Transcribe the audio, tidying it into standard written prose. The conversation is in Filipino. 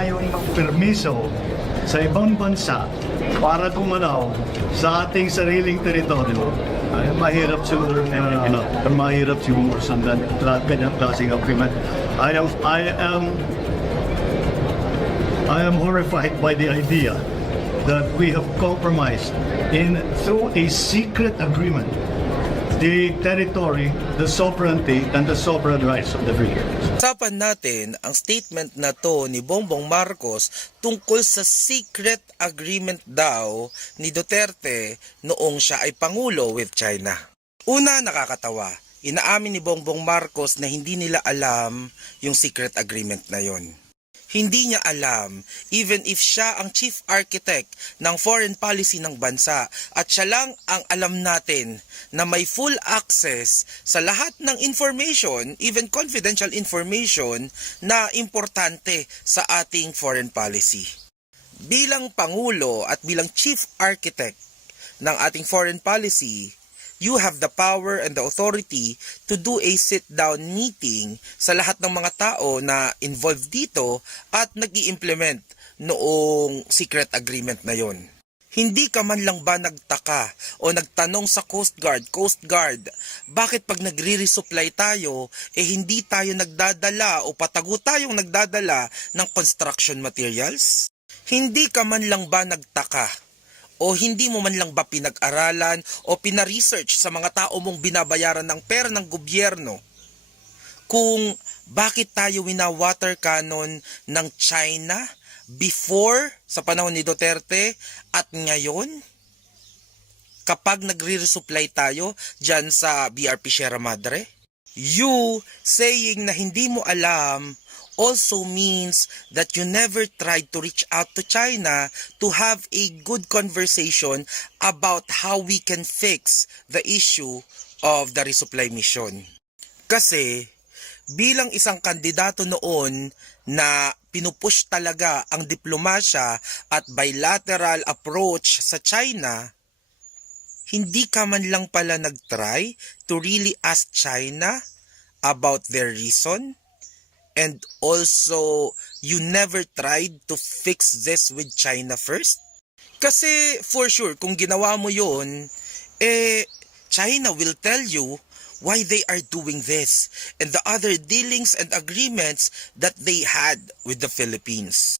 Yung permiso sa ibang bansa para tumanaw sa ating sariling teritoryo ay mahirap siguro mahirap siguro sa ganyang klaseng agreement. I am horrified by the idea that we have compromised through a secret agreement the territory, the sovereignty, and the sovereign rights of the Philippines. Usapan natin ang statement na to ni Bongbong Marcos tungkol sa secret agreement daw ni Duterte noong siya ay Pangulo with China. Una, nakakatawa. Inaamin ni Bongbong Marcos na hindi nila alam yung secret agreement na yon. Hindi niya alam, even if siya ang chief architect ng foreign policy ng bansa at siya lang ang alam natin na may full access sa lahat ng information, even confidential information na importante sa ating foreign policy. Bilang Pangulo at bilang chief architect ng ating foreign policy, you have the power and the authority to do a sit-down meeting sa lahat ng mga tao na involved dito at nag-i-implement noong secret agreement na yon. Hindi ka man lang ba nagtaka o nagtanong sa Coast Guard, bakit pag nagre-resupply tayo, hindi tayo nagdadala o patago tayong nagdadala ng construction materials? Hindi ka man lang ba nagtaka o hindi mo man lang ba pinag-aralan o pina-research sa mga tao mong binabayaran ng pera ng gobyerno kung bakit tayo wina-water cannon ng China before sa panahon ni Duterte at ngayon? Kapag nagre-resupply tayo dyan sa BRP Sierra Madre? You saying na hindi mo alam also means that you never tried to reach out to China to have a good conversation about how we can fix the issue of the resupply mission. Kasi bilang isang kandidato noon na pinupush talaga ang diplomasya at bilateral approach sa China, hindi ka man lang pala nag-try to really ask China about their reason? And also, you never tried to fix this with China first? Kasi for sure, kung ginawa mo yun, China will tell you why they are doing this and the other dealings and agreements that they had with the Philippines.